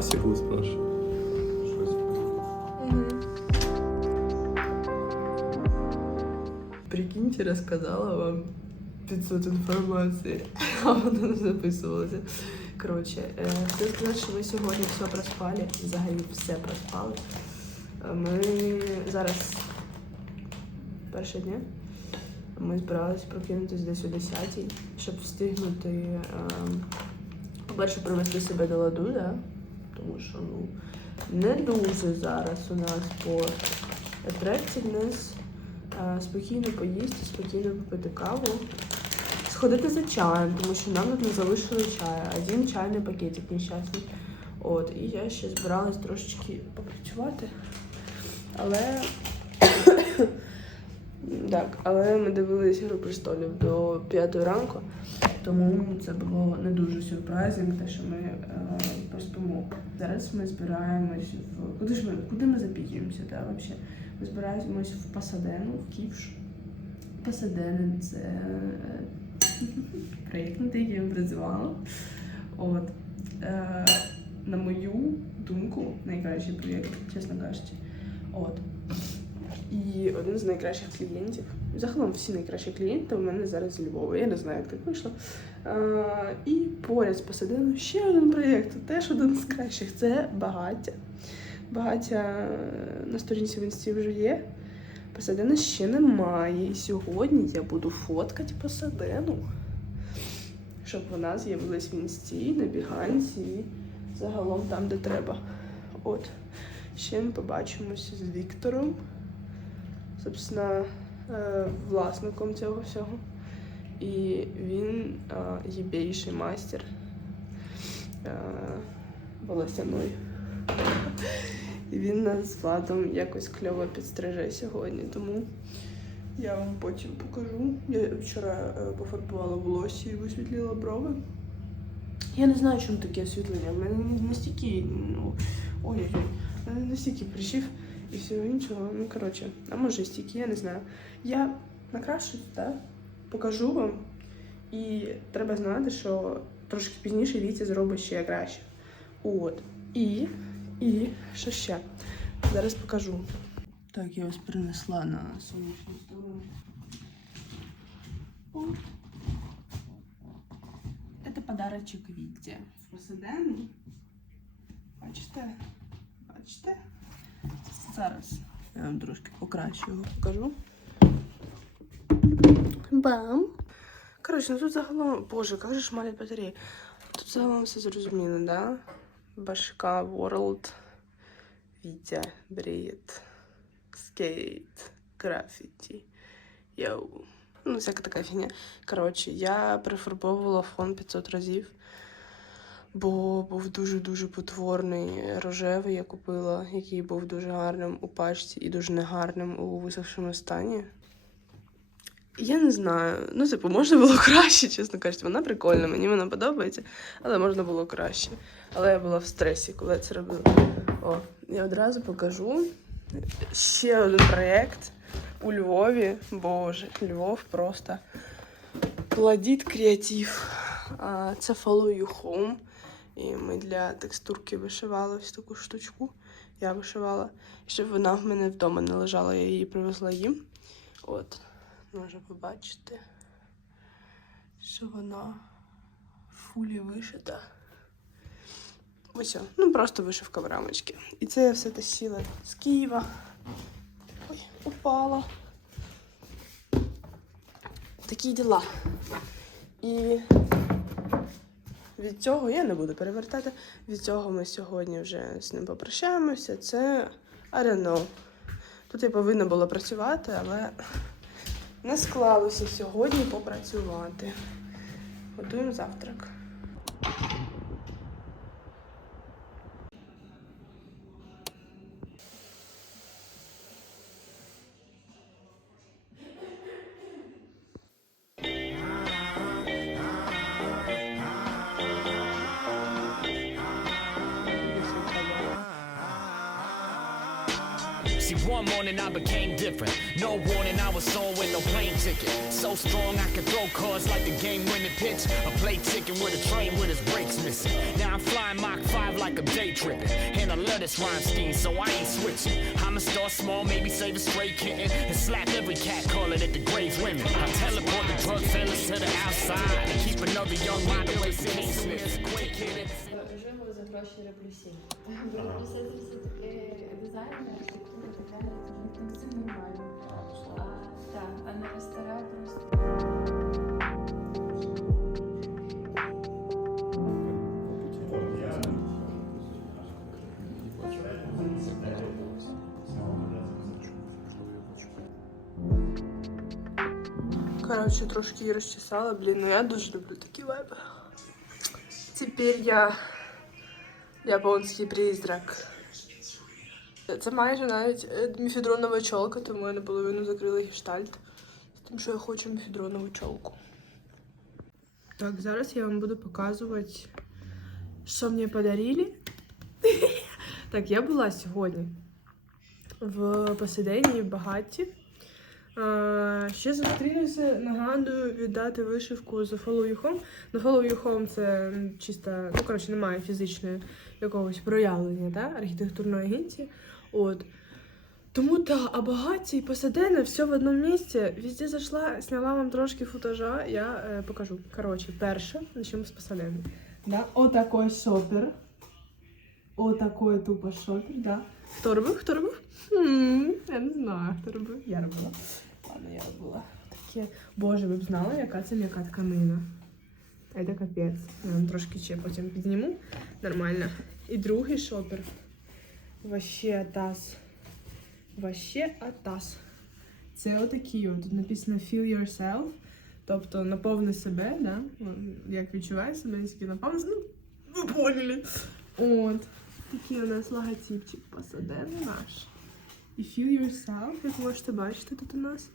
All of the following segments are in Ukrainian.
Асику спрашиваю. Щось. Прикиньте, рассказала вам 500 информации, а вона не записувалася. Коротше, е, хотів сказати, що ми сьогодні все проспали, взагалі все проспали. Е, Ми зараз перше дня. Ми збиралися прокинутися десь о 10 щоб встигнути, е, по-перше, привести себе до ладу, да? Тому що ну, не дуже зараз у нас по атрактивність. Е, спокійно поїсти, спокійно попити каву, сходити за чаєм, тому що нам тут не залишили чаю, один чайний пакетик нещасний. От, і я ще збиралась трошечки попрацювати. Але так, але ми дивилися «Гру престолів до п'ятої ранку, тому це було не дуже сюрпризом, те, що ми е, поспимо. Зараз ми збираємось в. Куди ж ми куди ми запізнюємося, та взагалі? Ми збираємось в Пасадену, в Ківш. Пасадена це е, проєкт, над яким я працювала. От. Е, на мою думку, найкращий проєкт, чесно кажучи. От. І один з найкращих клієнтів. Загалом всі найкращі клієнти у мене зараз з Львова. Я не знаю, як так вийшло. Е, і поряд з Пасадену ще один проєкт, теж один з кращих це багаття. Багаття е, на сторінці в інсті вже є. Пасадена ще немає. І сьогодні я буду фоткати Пасадену, щоб вона з'явилась в інсті, на біганці і загалом там, де треба. От. Ще ми побачимося з Віктором, собственно, власником цього всього. І він е, єбейший майстер е, волосяної. І він нас з Владом якось кльово підстриже сьогодні, тому я вам потім покажу. Я вчора е, пофарбувала волосся і висвітлила брови. Я не знаю, чому таке освітлення. В мене настільки, ну, не настільки прищів і всього іншого. Ну, коротше, а може і стільки, я не знаю. Я накрашусь, так? Покажу вам. І треба знати, що трошки пізніше Вітя зробить ще краще. От. І і що ще? Зараз покажу. Так, я ось принесла на сонячну сторону. От. Це подарочок Віті. В Посадену. Бачите? Бачите? Зараз я вам трошки покраще його покажу. Бам! Коротше, ну тут загалом, боже, як же ж малять батареї. Тут загалом все зрозуміло, да? Башка World, Вітя, Бред, Скейт, графіті, йоу. Ну, всяка така фігня. Коротше, я перефарбовувала фон 500 разів, Бо був дуже-дуже потворний рожевий, я купила, який був дуже гарним у пачці і дуже негарним у висохшому стані. Я не знаю. Ну, типу, можна було краще, чесно кажучи. Вона прикольна, мені вона подобається, але можна було краще. Але я була в стресі, коли це робила. О, я одразу покажу ще один проєкт у Львові. Боже, Львов просто плодить креатив. Це Follow You Home. І ми для текстурки вишивали ось таку штучку. Я вишивала. Щоб вона в мене вдома не лежала, я її привезла їм. От, можна побачити, що вона фулі вишита. Ось, ну просто вишивка в рамочки. І це я все тащила з Києва. Ой, упала. Такі діла. І від цього я не буду перевертати. Від цього ми сьогодні вже з ним попрощаємося. Це know. Тут я повинна була працювати, але не склалося сьогодні попрацювати. Готуємо завтрак. strong I could throw cards like the game winning pitch. A play ticket with a train with its brakes missing. Now I'm flying Mach 5 like a day tripping. And I love this rhyme scheme, so I ain't switching. I'ma start small, maybe save a stray kitten. And slap every cat, call it at the grave women. I teleport the drug fellas to the outside. And keep another young mind away city Smith. Quick hit it. Живу за гроші роблю сім. Роблю все це все таке дизайн, архітектура і так далі. Тому це нормально. А, Так, а не ресторатор. Коротше, трошки її розчесала, блін, ну я дуже люблю такі вайби. Тепер я японський призрак. Це майже навіть е, міфедронова чолка, тому я наполовину закрила гештальт з тим, що я хочу міфедронову чолку. Так, зараз я вам буду показувати, що мені подарили. Так, я була сьогодні в посиденні в багаті. Ще зустрінуся, нагадую віддати вишивку за Follow You Home. Ну, Follow You Home це чисто, ну коротше, немає фізичної якогось проявлення, да? архітектурної агенції. От. Тому та, а багаті і посадене, все в одному місці. Везде зайшла, сняла вам трошки футажа, я е, покажу. Коротше, перше, почнемо з посадени. Да? Отакой шопер. Отакой тупо шопер, да. Хто робив? Хто робив? М, Я не знаю, хто робив. Я робила. Ладно, я робила. Таке. Боже, ви б знали, яка це м'яка тканина. Це капець. Я вам трошки ще потім підніму. Нормально. І другий шопер. Вообще атас. Вообще атас. Це отакі от. Тут написано feel yourself. Тобто наповни себе, да? як відчуває себе, який наповни. Ну, ви поняли. От. Такий у нас логотипчик посадений наш. І feel yourself, як можете бачити, тут у нас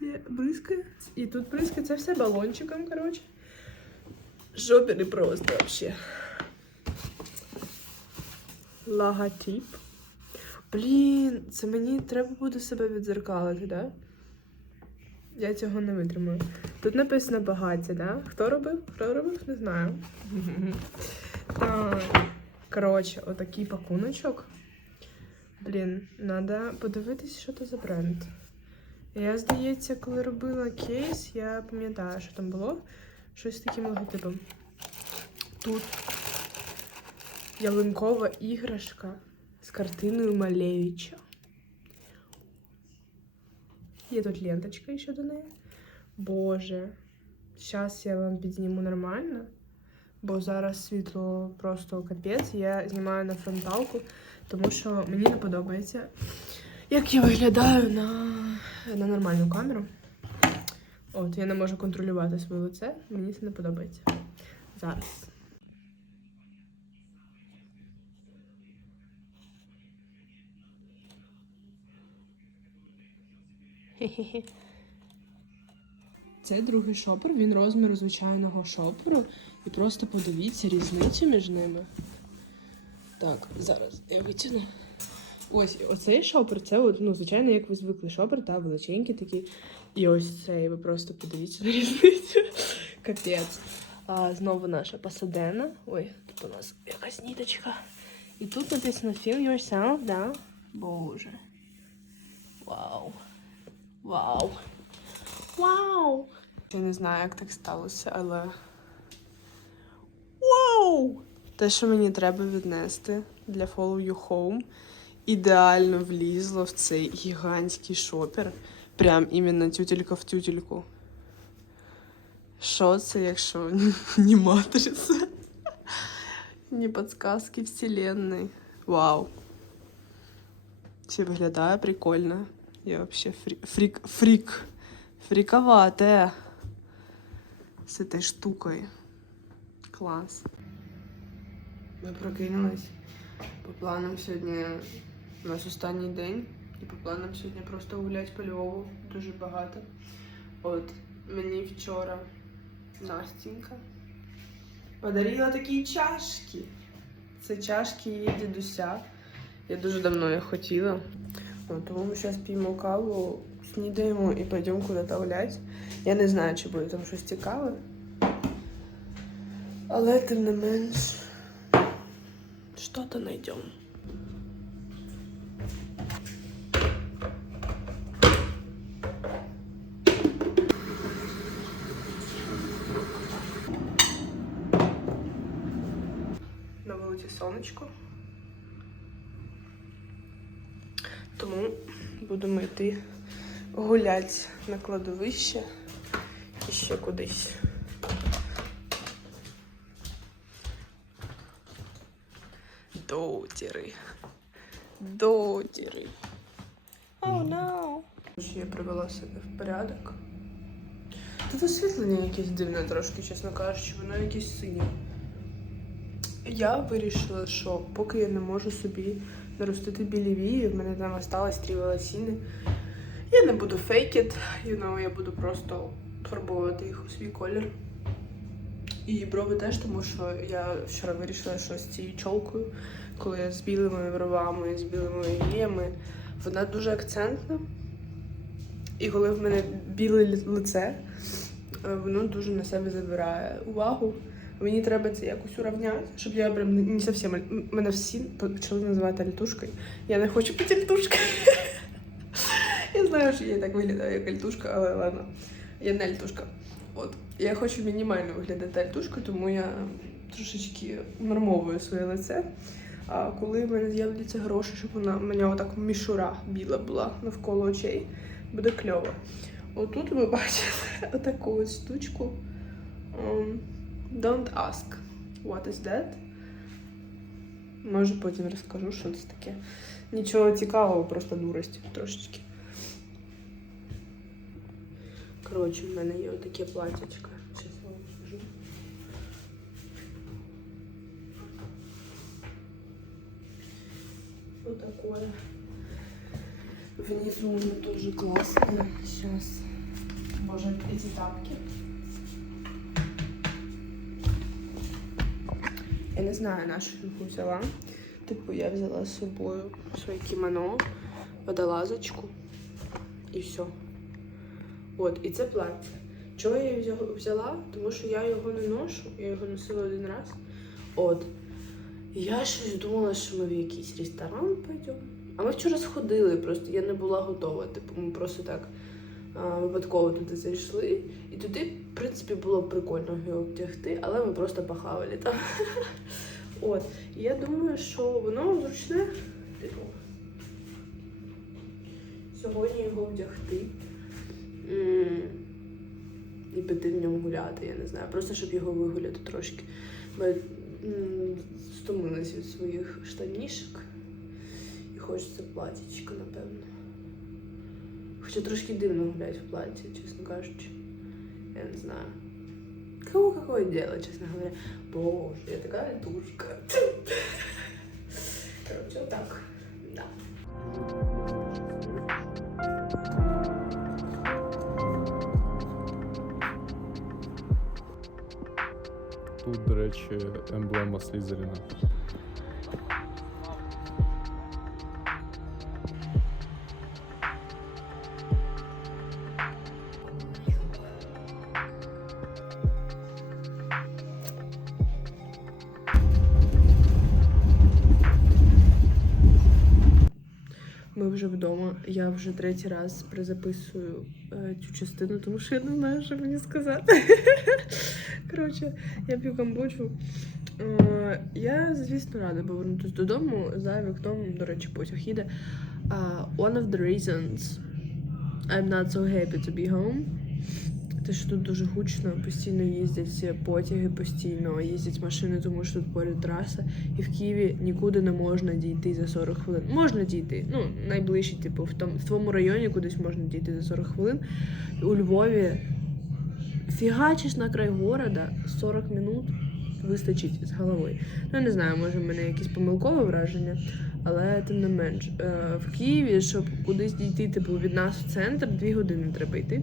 є бризки. І тут бризки, це все балончиком, коротше. Жопери просто вообще. Логотип. Блін, це мені треба буде себе відзеркалити, да? Я цього не витримаю. Тут написано багаття, да? Хто робив? Хто робив? Не знаю. Так. Коротше, отакий пакуночок. Блін, треба подивитись, що це за бренд. Я, здається, коли робила кейс, я пам'ятаю, що там було щось з таким логотипом. Тут ялинкова іграшка з картиною Малевича. Є тут ленточка ще до неї. Боже, зараз я вам підзніму нормально, бо зараз світло просто капець. Я знімаю на фронталку, тому що мені не подобається, як я виглядаю на, на нормальну камеру. От, я не можу контролювати своє лице, мені це не подобається. Зараз. Це другий шопер, він розміру звичайного шоперу. І просто подивіться різницю між ними. Так, зараз я витягну. Ось оцей шопер, це ну, звичайно, як ви звикли шопер, та величенький такий. І ось цей, ви просто подивіться на різницю. Капець. А, знову наша посадена. Ой, тут у нас якась ніточка. І тут написано Feel yourself, да? Боже. Вау. Вау. Вау! Я не знаю, як так сталося, але. Вау! Те, що мені треба віднести для Follow You Home, ідеально влізло в цей гігантський шопер. Прям іменно тютелька в тютельку. Що це, якщо не матриця? Не подсказки вселенной. Вау. Все виглядає прикольно. Я вообще фрик, фрик, фрик, фриковатая с этой штукой. Клас. Ми прокинулись. По планам сьогодні у нас останній день. І по планам сьогодні просто гулять по Львову дуже багато. От мені вчора Настінька подарила такі чашки. Це чашки її дідуся. Я дуже давно їх хотіла. Тому ми зараз п'ємо каву, снідаємо і пойдемо куди-то гуляти. Я не знаю, чи буде там щось цікаве. Але тим не менш, що-то знайдемо. На сонечко. Тому будемо йти гуляти на кладовище і ще кудись. Дотіри. Дотіри. Oh no. Я привела себе в порядок. Тут освітлення якесь дивне трошки, чесно кажучи, воно якесь синє. Я вирішила, що поки я не можу собі наростити білі вії, в мене там осталось три волосіни. Я не буду фейкіт, you know, я буду просто фарбувати їх у свій колір. І брови теж, тому що я вчора вирішила, що з цією чолкою, коли я з білими бровами, з білими віями, вона дуже акцентна. І коли в мене біле лице, е, воно дуже на себе забирає увагу. Мені треба це якось урівняти, щоб я прям не- зовсім... Мене всі почали називати альтушкою. Я не хочу бути альтушкою. Я знаю, що я так виглядаю як альтушка, але ладно. Я не альтушка. От. Я хочу мінімально виглядати альтушкою, тому я трошечки нормовую своє лице. А коли в мене з'являться гроші, щоб вона у мене отак мішура біла була навколо очей, буде кльово. Отут ви бачите отаку ось штучку. Um, don't ask what is that. Може потім розкажу, що це таке. Нічого цікавого, просто дурості трошечки. Коротше, в мене є отаке платячко. Зараз я вам скажу. Вот такое. Внизу оно тоже классное. Сейчас. Боже, эти тапки. Я не знаю, на що їх взяла. Типу, я взяла з собою своє кімоно, водолазочку і все. От, і це плаття. Чого я її взяла? Тому що я його не ношу, я його носила один раз. От. Я щось думала, що ми в якийсь ресторан пойдемо. А ми вчора сходили, просто я не була готова. Типу, ми просто так випадково туди зайшли. І туди, в принципі, було прикольно його обтягти, але ми просто похавали там. От. І я думаю, що воно зручне. Типу, сьогодні його вдягти. І піти в ньому гуляти, я не знаю. Просто щоб його вигуляти трошки. Бо стомилась від своїх штанішок. І хочеться платічка, напевно. Хоча трошки дивно гуляти в платі, чесно кажучи. Я не знаю. Кого какое дело, чесно говоря. Боже, я така летушка. Короче, так. Да. Тут, до речі, емблема Слізеріна. Ми вже вдома. Я вже третій раз перезаписую е, цю частину, тому що я не знаю, що мені сказати. Коротше, я п'ю камбучу. Е, я, звісно, рада повернутися додому. За вікном, до речі, потяг їде. Uh, one of the reasons I'm not so happy to be home. Те, що тут дуже гучно, постійно їздять потяги, постійно їздять машини, тому що тут поряд траса. І в Києві нікуди не можна дійти за 40 хвилин. Можна дійти, ну, найближче, типу, в, тому, в твоєму районі кудись можна дійти за 40 хвилин. У Львові фігачиш на край города 40 минут вистачить з головою. Ну, не знаю, може в мене якесь помилкове враження, але тим не менш. Е, в Києві, щоб кудись дійти, типу, від нас в центр, 2 години треба йти.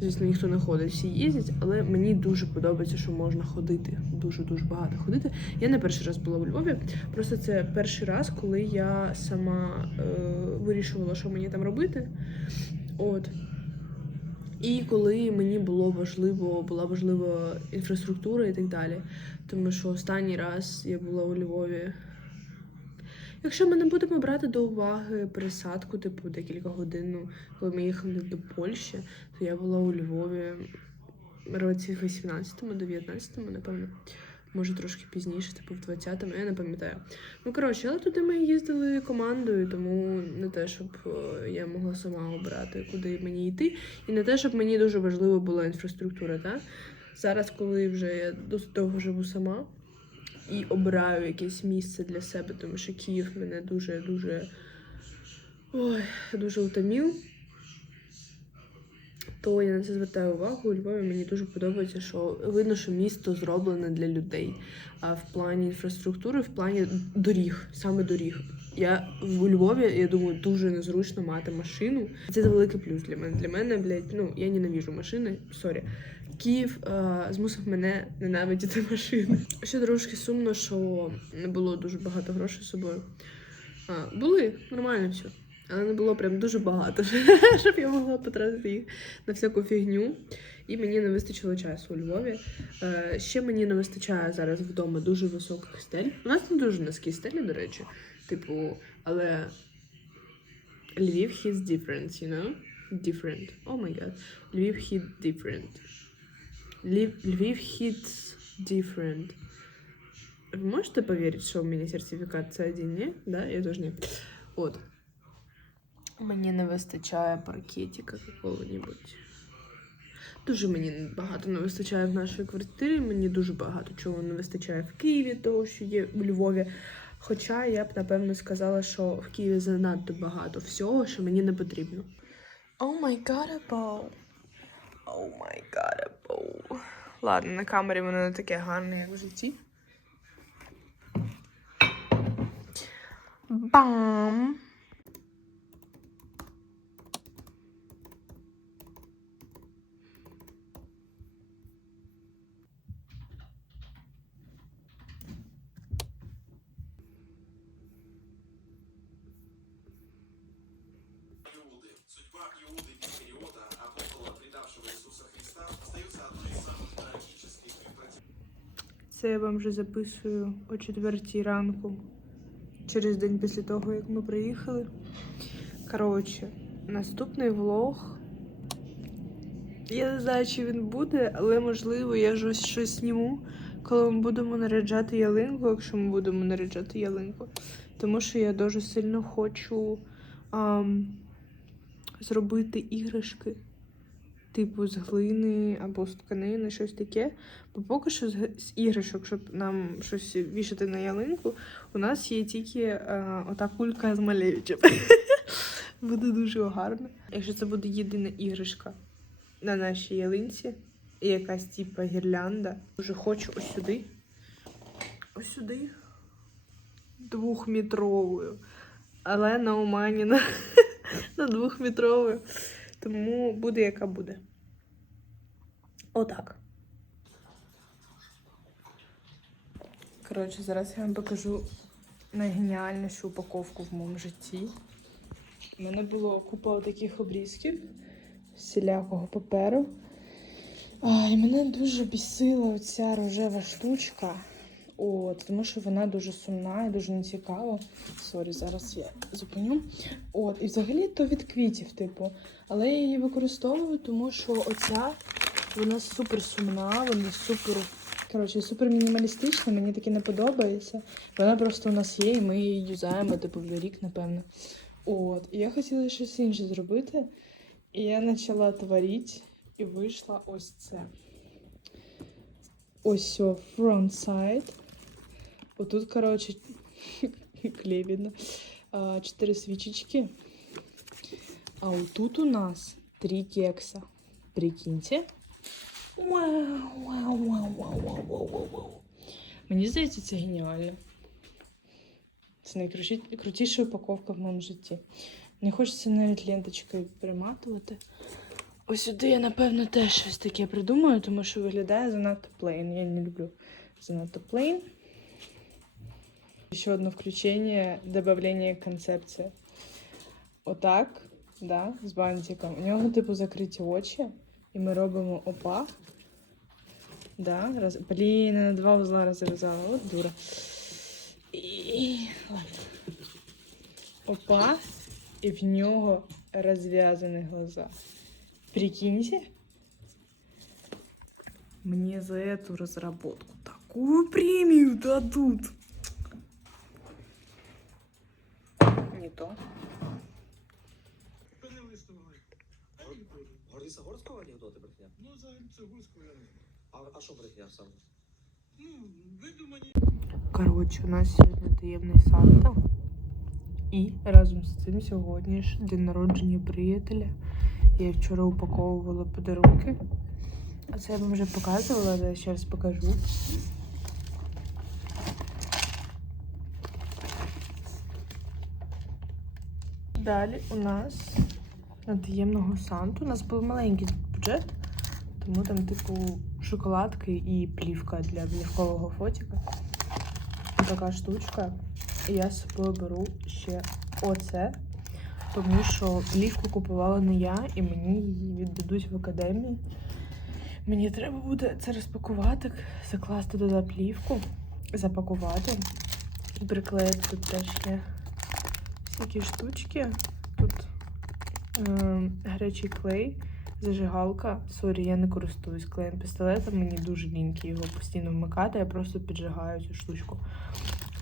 Звісно, ніхто не ходить, всі їздять, але мені дуже подобається, що можна ходити. Дуже дуже багато ходити. Я не перший раз була у Львові. Просто це перший раз, коли я сама е, вирішувала, що мені там робити. От. І коли мені було важливо, була важлива інфраструктура і так далі. Тому що останній раз я була у Львові. Якщо ми не будемо брати до уваги пересадку, типу декілька годин, ну, коли ми їхали до Польщі, то я була у Львові році в 18-му, 19-му, напевно. Може трошки пізніше, типу в 20-му, я не пам'ятаю. Ну коротше, але туди ми їздили командою, тому не те, щоб е, я могла сама обрати, куди мені йти, і не те, щоб мені дуже важлива була інфраструктура. Та? Зараз, коли вже я досить довго живу сама і обираю якесь місце для себе, тому що Київ мене дуже дуже ой, дуже утомив. То я на це звертаю увагу. У Львові мені дуже подобається, що видно, що місто зроблене для людей. А в плані інфраструктури, в плані доріг, саме доріг. Я в Львові, я думаю, дуже незручно мати машину. Це великий плюс для мене. Для мене, блядь, ну я ненавіжу машини. Сорі. Київ е, змусив мене ненавидіти машини. Ще трошки сумно, що не було дуже багато грошей з собою. А, були нормально все. Але не було прям дуже багато, щоб я могла потратити їх на всяку фігню. І мені не вистачило часу у Львові. Е, ще мені не вистачає зараз вдома дуже високих стель. У нас не дуже низькі стелі, до речі. Типу, але Львів hits different, you know? Different. Oh my god. Львів hit different. Львів, hits different. Вы можете поверить, что у меня сертификат С1, не? Да, я тоже не. От. Мені не вистачає паркетика какого-нибудь. Дуже мені багато не вистачає в нашій квартирі. Мені дуже багато чого не вистачає в Києві, того, що є у Львові. Хоча я б напевно сказала, що в Києві занадто багато всього, що мені не потрібно. О май гад, Бо. О май гад, Бо. Ладно, на камері воно не таке гарне, як в житті. Бам! Це я вам вже записую о четвертій ранку, через день після того, як ми приїхали. Коротше, наступний влог. Я не знаю, чи він буде, але можливо я щось, щось зніму, коли ми будемо наряджати ялинку, якщо ми будемо наряджати ялинку. Тому що я дуже сильно хочу ам, зробити іграшки, типу з глини або з тканини, щось таке. Бо поки що з, іграшок, щоб нам щось вішати на ялинку, у нас є тільки е, ота кулька з Малевичем. буде дуже гарно. Якщо це буде єдина іграшка на нашій ялинці, і якась типа гірлянда, дуже хочу ось сюди. Ось сюди. Двохметровою. Але на Омані на, на двохметровою. Тому буде яка буде. Отак. Коротше, зараз я вам покажу найгеніальнішу упаковку в моєму житті. У мене було купа таких обрізків всілякого паперу. А, і мене дуже бісила оця рожева штучка. От, тому що вона дуже сумна і дуже нецікава. Сорі, зараз я зупиню. От, і взагалі то від квітів, типу. Але я її використовую, тому що оця вона супер сумна, вона супер. Коротше, супер мінімалістична, мені таке не подобається. Вона просто у нас є, і ми її юзаємо, типу, вже рік, напевно. От, і я хотіла щось інше зробити. І я почала творити, і вийшла ось це. Ось о, front. Отут, коротше, клей видно. Чотири свічечки. А отут у нас три кекса. Прикиньте. Вау, вау, вау, вау, вау, вау, вау. Мені здається, це геніально. Це найкрутіша упаковка в моєму житті. Не хочеться навіть ленточкою перематувати. Ось сюди я, напевно, теж щось таке придумаю, тому що виглядає занадто плейн. Я не люблю занадто плейн. Ще одне включення, добавлення концепції. Отак, да, з бантиком. У нього, типу, закриті очі, і ми робимо опа. Да, роз... Блін, на два узла розв'язала. От дура. І... Ладно. Опа, і в нього розв'язані глаза. Прикиньте. Мне за эту разработку такую премию дадут. Не то. Гордіса Горського анекдоти брехня? Ну, за це. А, а що брехня саме? Ну, видумані. Коротше, у нас сьогодні таємний Санта. І разом з цим сьогодні ж день народження приятеля. Я вчора упаковувала подарунки. А це я вам вже показувала, але я ще раз покажу. Далі у нас на таємного Санту. У нас був маленький бюджет, тому там, типу, шоколадки і плівка для плівкового фотика. Така штучка. І я з собою беру ще оце, тому що плівку купувала не я, і мені її віддадуть в академії. Мені треба буде це розпакувати, закласти туди плівку, запакувати і приклеїти тут теж є всякі штучки. Тут е, гарячий клей, зажигалка. Сорі, я не користуюсь клеєм пістолетом, мені дуже ліньки його постійно вмикати, я просто піджигаю цю штучку.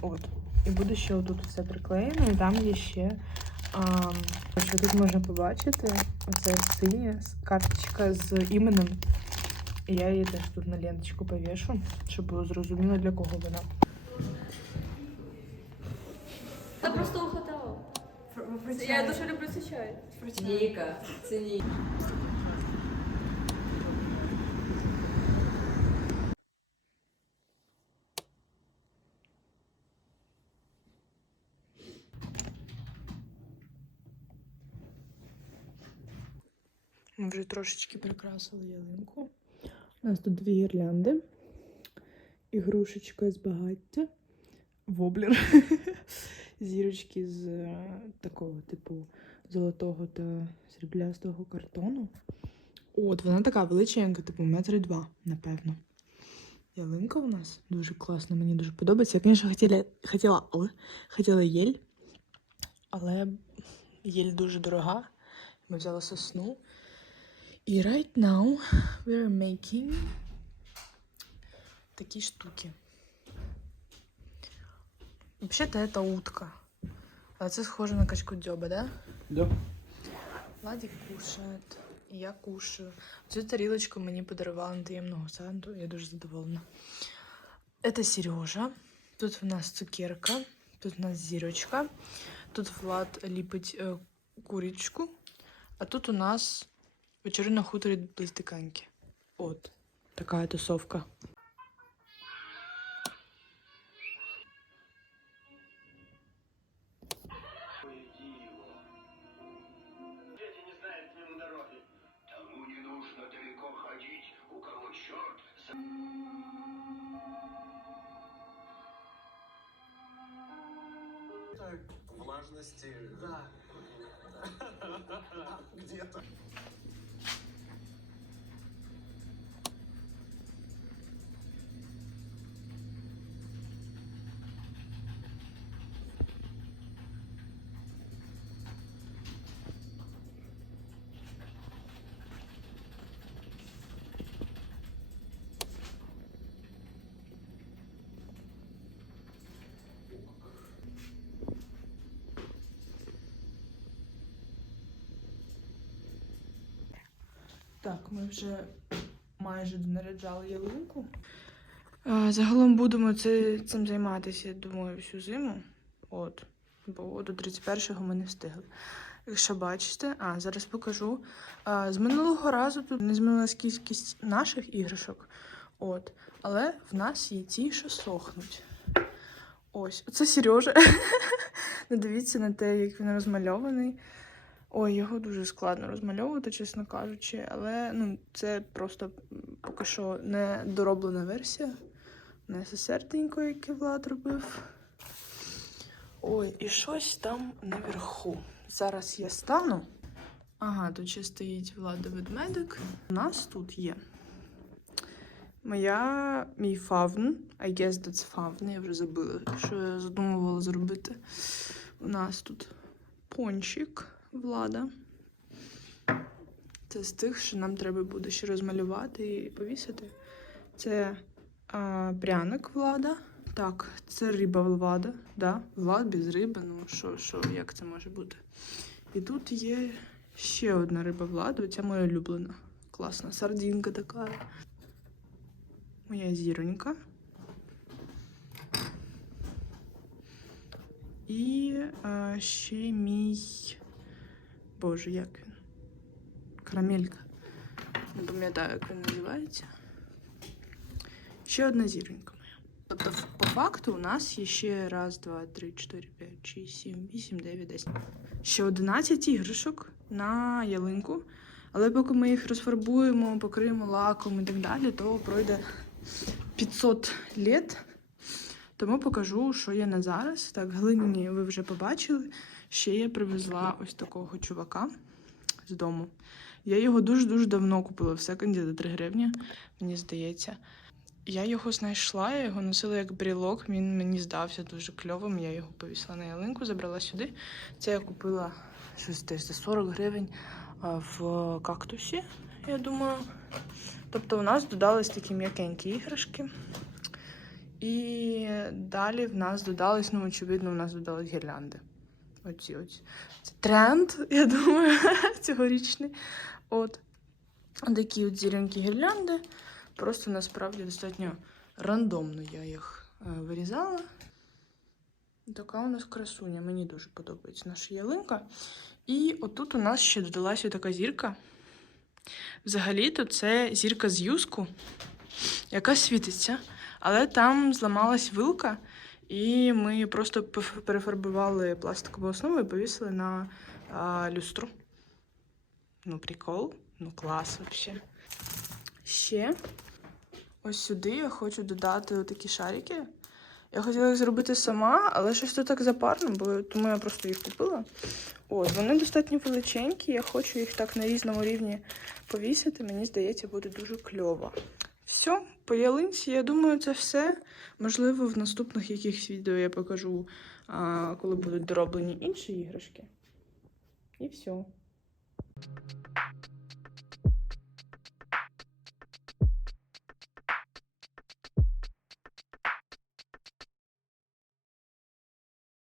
От. І буде ще отут все приклеєно, і там є ще. А, що тут можна побачити, оце синя карточка з іменем. І я її теж тут на ленточку повішу, щоб було зрозуміло, для кого вона. Та просто угадала. Я дуже люблю цей чай. Ніка, це Ніка. Ми вже трошечки прикрасили ялинку. У нас тут дві гірлянди, ігрушечка з багаття, воблер, зірочки з е, такого типу золотого та сріблястого картону. От, вона така величенька, типу метри два, напевно. Ялинка у нас дуже класна, мені дуже подобається. Я, звісно, хотіла, хотіла, ой, хотіла єль, але єль дуже дорога. Ми взяли сосну. І right now we're making такі штуки. Вообще-то это утка. А це схоже на качку дзьоба, да? Да. Владик кушает, і я кушаю. Цю тарілочку мені подарували на таємного саду, я дуже задоволена. Это Сережа. Тут в нас цукерка, тут у нас зірочка, тут Влад ліпить е, курочку, а тут у нас вечори на хуторі близдиканьки. От, така тусовка. Черт за... Влажності. Да. Где-то. Так, ми вже майже донаряджали ялинку. Загалом будемо цим займатися, думаю, всю зиму. От. Бо до 31-го ми не встигли. Якщо бачите, а зараз покажу. З минулого разу тут не змінилась кількість наших іграшок. От. Але в нас є ті, що сохнуть. Ось, оце Сережа. Не дивіться на те, як він розмальований. Ой, його дуже складно розмальовувати, чесно кажучи, але ну, це просто поки що не дороблена версія. Не серденько, яке Влад робив. Ой, і щось там наверху. Зараз я стану. Ага, тут ще стоїть Влада ведмедик. У нас тут є моя мій фавн. I guess that's фавн. Я вже забула, що я задумувала зробити. У нас тут пончик Влада. Це з тих, що нам треба буде ще розмалювати і повісити. Це а, пряник Влада. Так, це риба Влада. Да, Влад без риби. Ну що, що, як це може бути? І тут є ще одна риба Влада. Ця моя улюблена. Класна сардинка така. Моя зіронька. І а, ще мій. Боже, як він? Карамелька. Не пам'ятаю, як він називається. Ще одна зіронька моя. Тобто, по факту, у нас є ще раз, два, три, чотири, п'ять, шість, сім, вісім, дев'ять, десять. Ще 11 іграшок на ялинку. Але поки ми їх розфарбуємо, покриємо лаком і так далі, то пройде 500 літ. Тому покажу, що є на зараз. Так, глиняні ви вже побачили. Ще я привезла ось такого чувака з дому. Я його дуже-дуже давно купила в секонді за 3 гривні, мені здається. Я його знайшла, я його носила як брілок, він мені здався дуже кльовим. Я його повісила на ялинку, забрала сюди. Це я купила щось десь за 40 гривень в кактусі, я думаю. Тобто у нас додались такі м'якенькі іграшки. І далі в нас додались, ну, очевидно, в нас додались гірлянди. Оці ось. Це тренд, я думаю, цьогорічний. От. Такі от зірянки гірлянди. Просто насправді достатньо рандомно я їх е, вирізала. Така у нас красуня. Мені дуже подобається наша ялинка. І отут у нас ще додалася така зірка. Взагалі-то це зірка з юску, яка світиться. Але там зламалась вилка, і ми просто перефарбували пластикову основу і повісили на а, люстру. Ну, прикол. Ну, клас взагалі. Ще ось сюди я хочу додати такі шарики. Я хотіла їх зробити сама, але щось тут так запарно, бо тому я просто їх купила. От, вони достатньо величенькі, я хочу їх так на різному рівні повісити. Мені здається, буде дуже кльово. Все, по ялинці, я думаю, це все. Можливо, в наступних якихось відео я покажу, коли будуть дороблені інші іграшки. І все.